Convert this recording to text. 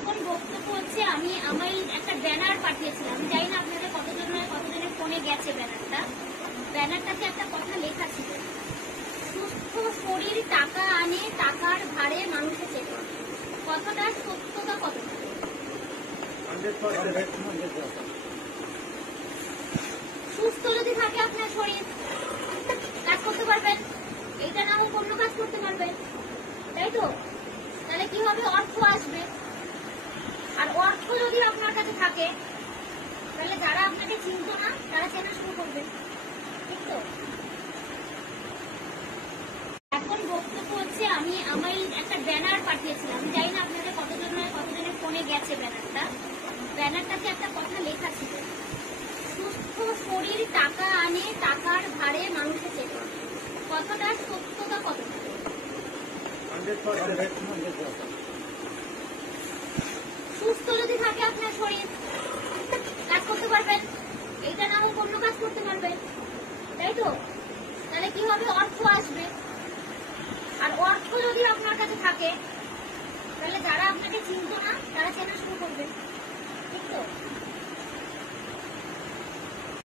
এখন বক্তব্য হচ্ছে আমি একটা ব্যানার পাঠিয়েছিলাম, জানি না আপনাদের কতজনের ফোনে গেছে ব্যানারটাতে একটা কথা লেখা ছিল, সুস্থ শরীর টাকা আনে, টাকার ভারে মানুষে চেপে। কথাটা সত্যতা কতটা? সুস্থ যদি থাকে আপনার শরীর, কাজ করতে পারবেন, এইটা না হোক অন্য কাজ করতে পারবেন, তাই তো? তাহলে কি হবে? অর্থ আসবে। আর অর্থ যদি আপনার কাছে থাকে, তাহলে যারা আপনাকে চিনত না তারা চেনা শুরু করবে, ঠিক তো? এখন বক্তব্য হচ্ছে আমি একটা ব্যানার পাঠিয়েছিলাম, জানি না আপনাদের কতজনের ফোনে গেছে ব্যানারটাতে একটা কথা লেখা ছিল, সুস্থ শরীর টাকা আনে, টাকার ভারে মানুষে চেপে। কথাটা সত্যতা কতটা? সুস্থ যদি থাকে আপনার শরীর, কাজ করতে পারবেন, এইটা না হোক অন্য কাজ করতে পারবেন, তাই তো? তাহলে কি হবে? অর্থ আসবে। আর অর্থ যদি আপনার কাছে থাকে, তাহলে যারা আপনাকে চিনত না